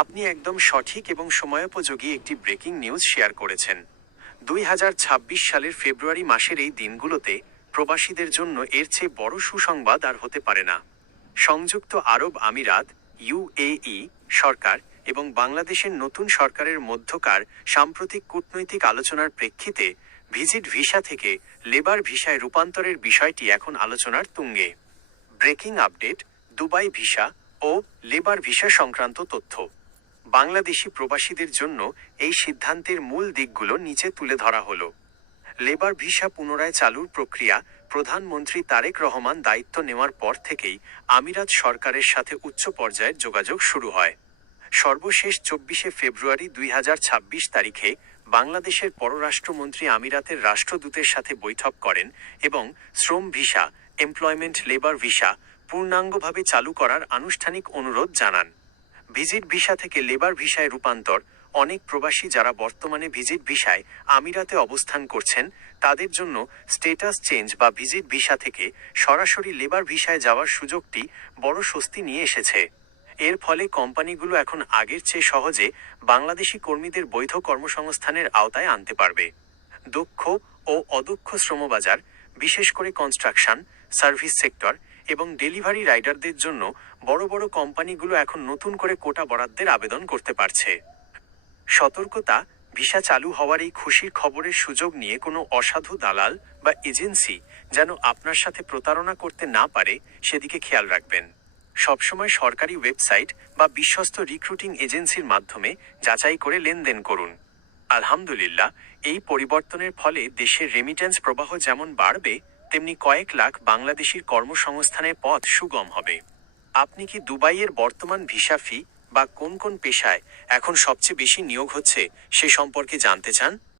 আপনি একদম সঠিক এবং সময়োপযোগী একটি ব্রেকিং নিউজ শেয়ার করেছেন। 2026 সালের ফেব্রুয়ারি মাসের এই দিনগুলোতে প্রবাসীদের জন্য এর চেয়ে বড় সুসংবাদ আর হতে পারে না। সংযুক্ত আরব আমিরাত ইউএই সরকার এবং বাংলাদেশের নতুন সরকারের মধ্যকার সাম্প্রতিক কূটনৈতিক আলোচনার প্রেক্ষিতে ভিজিট ভিসা থেকে লেবার ভিসায় রূপান্তরের বিষয়টি এখন আলোচনার তুঙ্গে। ব্রেকিং আপডেট, দুবাই ভিসা ও লেবার ভিসা সংক্রান্ত তথ্য। বাংলাদেশি প্রবাসীদের জন্য এই সিদ্ধান্তের মূল দিকগুলো নিচে তুলে ধরা হলো। লেবার ভিসা পুনরায় চালুর প্রক্রিয়া প্রধানমন্ত্রী তারেক রহমান দায়িত্ব নেওয়ার পর থেকেই আমিরাত সরকারের সাথে উচ্চ পর্যায়ের যোগাযোগ শুরু হয়। সর্বশেষ 24শে ফেব্রুয়ারি 2026 তারিখে বাংলাদেশের পররাষ্ট্রমন্ত্রী আমিরাতের রাষ্ট্রদূতের সাথে বৈঠক করেন এবং শ্রম ভিসা, এমপ্লয়মেন্ট লেবার ভিসা পূর্ণাঙ্গভাবে চালু করার আনুষ্ঠানিক অনুরোধ জানান। ভিজিট ভিসা থেকে লেবার ভিসায় রূপান্তর। অনেক প্রবাসী যারা বর্তমানে ভিজিট ভিসায় আমিরাতে অবস্থান করছেন তাদের জন্য স্টেটাস চেঞ্জ বা ভিজিট ভিসা থেকে সরাসরি লেবার ভিসায় যাওয়ার সুযোগটি বড় স্বস্তি নিয়ে এসেছে। এর ফলে কোম্পানিগুলো এখন আগের চেয়ে সহজে বাংলাদেশি কর্মীদের বৈধ কর্মসংস্থানের আওতায় আনতে পারবে। দক্ষ ও অদক্ষ শ্রমবাজার, বিশেষ করে কনস্ট্রাকশন, সার্ভিস সেক্টর এবং ডেলিভারি রাইডারদের জন্য বড় বড় কোম্পানিগুলো এখন নতুন করে কোটা বরাদ্দের আবেদন করতে পারছে। সতর্কতা, ভিসা চালু হওয়ার এই খুশির খবরের সুযোগ নিয়ে কোনো অসাধু দালাল বা এজেন্সি যেন আপনার সাথে প্রতারণা করতে না পারে সেদিকে খেয়াল রাখবেন। সবসময় সরকারি ওয়েবসাইট বা বিশ্বস্ত রিক্রুটিং এজেন্সির মাধ্যমে যাচাই করে লেনদেন করুন। আলহামদুলিল্লাহ, এই পরিবর্তনের ফলে দেশের রেমিটেন্স প্রবাহ যেমন বাড়বে, তেমনি কয়েক লাখ বাংলাদেশির কর্মসংস্থানের পথ সুগম হবে। আপনি কি দুবাইয়ের বর্তমান ভিসা ফি বা কোন কোন পেশায় এখন সবচেয়ে বেশি নিয়োগ হচ্ছে সে সম্পর্কে জানতে চান?